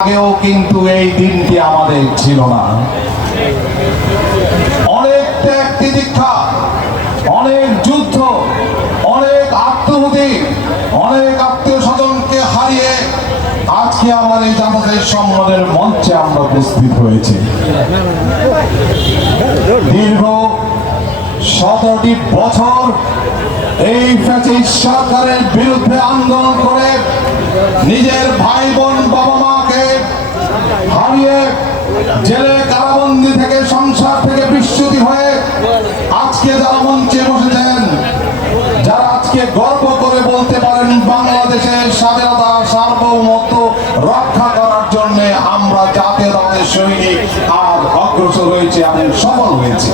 আগেও কিন্তু এই দিনটি আমাদের ছিল না। অনেক ত্যাগ তিতিক্ষা, অনেক যুদ্ধ, অনেক আত্মহুতি, অনেক আত্মীয় স্বজনকে হারিয়ে আজকে আমাদের এই জামাতের সম্মানের মঞ্চে আমরা উপস্থিত হয়েছি। দীর্ঘ 17টি বছর এই ফ্যাসিস্ট সরকারের বিরুদ্ধে আন্দোলন করে নিজের ভাই বোন বাবা মাকে হারিয়ে জেলে কারাবন্দি থেকে সংসার থেকে বিচ্যুতি হয়ে আজকে যারা মঞ্চে বসেছেন, যারা আজকে গর্ব করে বলতে পারেন বাংলাদেশের স্বাধীনতা সার্বভৌমত্ব রক্ষা করার জন্য আমরা জাতীয়তাবাদের সৈনিক আর অগ্রসর হয়েছে এবং সফল হয়েছে।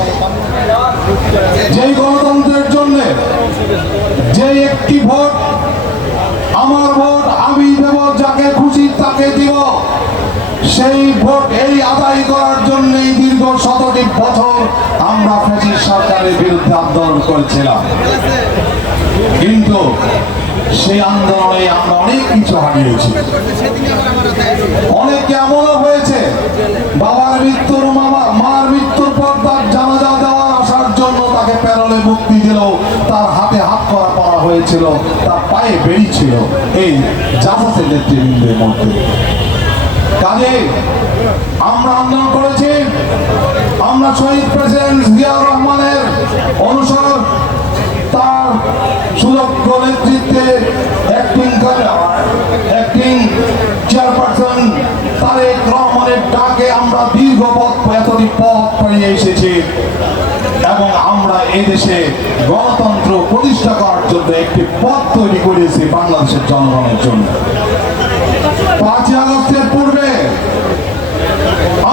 যেই গণতন্ত্রের জন্য যে একটি ভোট, আমার ভোট আমি দেব, যাকে খুশি তাকে দিব, সেই ভোট এই আদায় করার জন্যই দীর্ঘ 17টি বছর আমরা ফ্যাসিস্ট সরকারের বিরুদ্ধে আন্দোলন করেছিলাম। কিন্তু সেই আন্দোলনে আমরা অনেক কিছু হারিয়েছি। অনেক এমনও হয়েছে বাবার মৃত্যুর মার মৃত্যুর পর তার জানাজা দেওয়ার আসার জন্য তাকে প্যারোলে মুক্তি দিল, তার হাতে হাত করা হয়েছিল, তার পায়ে বেড়ি ছিল এই জামাতের নেতৃবৃন্দের মধ্যে। কাজে আমরা আন্দোলন করেছি, আমরা শহীদ প্রেসিডেন্ট জিয়াউর রহমানের অনুসরণ, তার সুযোগ্য নেতৃত্বে অ্যাক্টিং চেয়ারপারসন তারেক রহমানের ডাকে আমরা দীর্ঘ এতটি পথ পেরিয়ে এসেছি এবং আমরা এদেশে গণতন্ত্র প্রতিষ্ঠা করার জন্য একটি পথ তৈরি করেছি বাংলাদেশের জনগণের জন্য। 5ই আগস্টের পূর্বে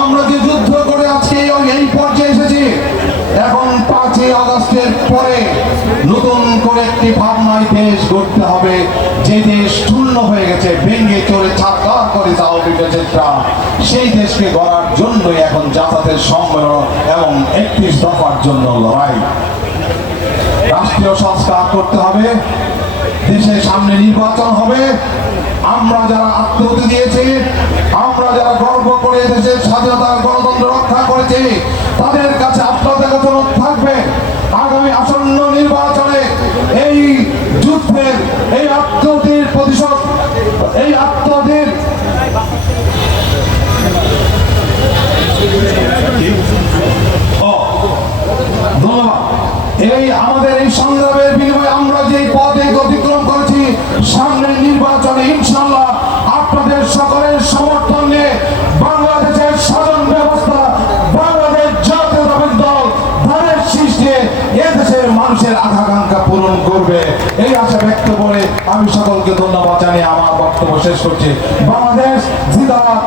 আমরা যে যুদ্ধ করে আজকে এই পর্যায়ে এসেছি, এখন 5ই আগস্টের পরে নতুন করে একটি ভাবনায় দেশ গড়তে হবে, যে দেশ শূন্য হয়ে গেছে, ভেঙে চলে ছাড়খাড় করে সেই দেশকে গড়ার জন্যই এখন জামাতের সম্মেলন এবং 31 দফার জন্য লড়াই। রাষ্ট্রীয় সংস্কার করতে হবে, দেশের সামনে নির্বাচন হবে। আমরা যারা আত্মহতি দিয়েছি, আমরা যারা গর্ব করে দেশের স্বাধীনতার গণতন্ত্র রক্ষা করেছি, তাদের কাছে আত্মত্যাগ থাকবে। আগামী আসন্ন নির্বাচনে এই যুদ্ধের, এই আত্মহতির প্রতিশোধ, এই আত্মহতির ধন্যবাদ। এই আমাদের এই সংগ্রামের বিনিময়ে আমরা যে পথে অতিক্রম করেছি, সামনের নির্বাচনে ইনশাআল্লাহ আপনাদের সকলের সমর্থন নিয়ে বাংলাদেশের শাসন ব্যবস্থা, বাংলাদেশ জাতীয়তাবাদী দল ধানের শীষ দিয়ে এদেশের মানুষের আকাঙ্ক্ষা পূরণ করবে, এই আশা ব্যক্ত করে আমি সকলকে ধন্যবাদ জানিয়ে আমার বক্তব্য শেষ করছি। বাংলাদেশ জিন্দাবাদ।